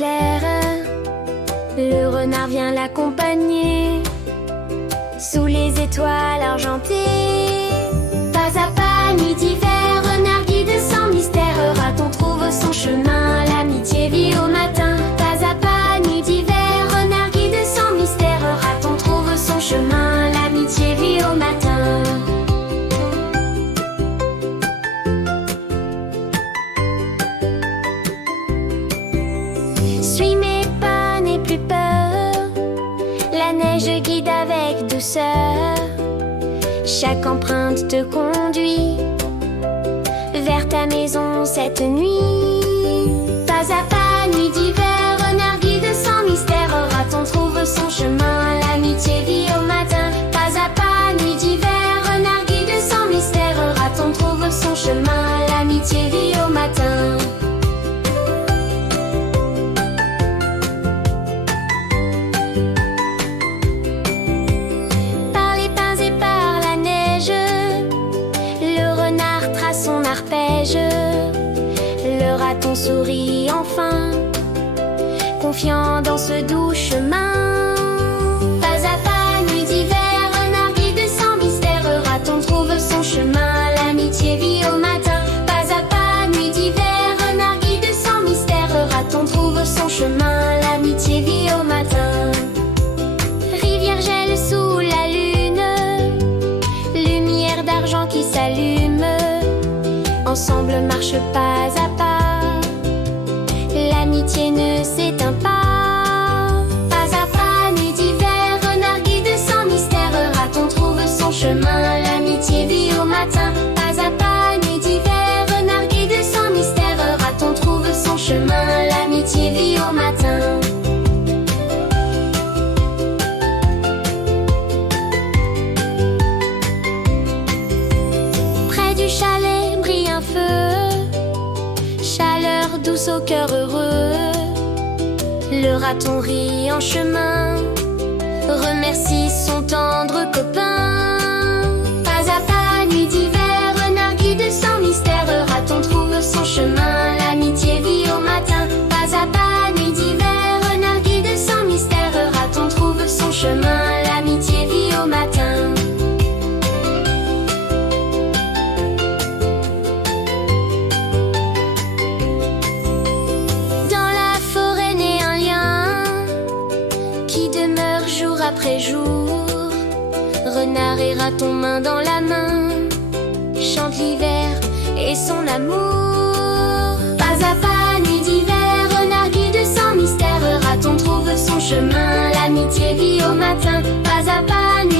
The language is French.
clair, le renard vient l'accompagner sous les étoiles argentées. Pas à pas, nuit d'hiver, renard guide sans mystère, raton trouve son chemin, l'amitié vit au matin. Pas à pas, nuit d'hiver, renard guide sans mystère, raton trouve son chemin, l'amitié vit au matin. Suis mes pas, n'aie plus peur, la neige guide avec douceur. Chaque empreinte te conduit vers ta maison cette nuit. Pas à pas, nuit d'hiver, renard guide sans mystère, raton trouve son chemin, l'amitié vit au matin. Pas à pas, nuit d'hiver, renard guide sans mystère, raton trouve son chemin, l'amitié vit au matin. Par les pins et par la neige, le renard trace son arpège. Le raton sourit enfin, confiant dans ce doux chemin. Pas à pas, nuit d'hiver, renard guide sans mystère, raton trouve son chemin, l'amitié vit au matin. Pas à pas, nuit d'hiver, renard guide sans mystère, raton trouve son chemin, l'amitié vit au matin. Rivière gèle sous la lune, lumière d'argent qui s'allume. Ensemble marche pas à pas, l'amitié ne s'éteint pas. Pas à pas, nuit d'hiver, renard guide sans mystère, raton trouve son chemin, l'amitié vit au matin. Pas à pas, nuit d'hiver, renard guide sans mystère, raton trouve son chemin, l'amitié vit au matin. Près du chalet brille un feu, chaleur douce au cœur heureux. Le raton rit en chemin, remercie son tendre copain. Pas à pas, nuit d'hiver, renard guide sans mystère, raton trouve son chemin, l'amitié vit au matin. Pas à pas, nuit d'hiver, renard guide sans mystère, raton trouve son chemin, l'amitié vit au matin. Dans la forêt naît un lien qui demeure jour après jour. Renard et raton main dans la main chantent l'hiver et son amour. Pas à pas, nuit d'hiver, renard guide sans mystère, raton trouve son chemin, l'amitié vit au matin. Pas à pas, nuit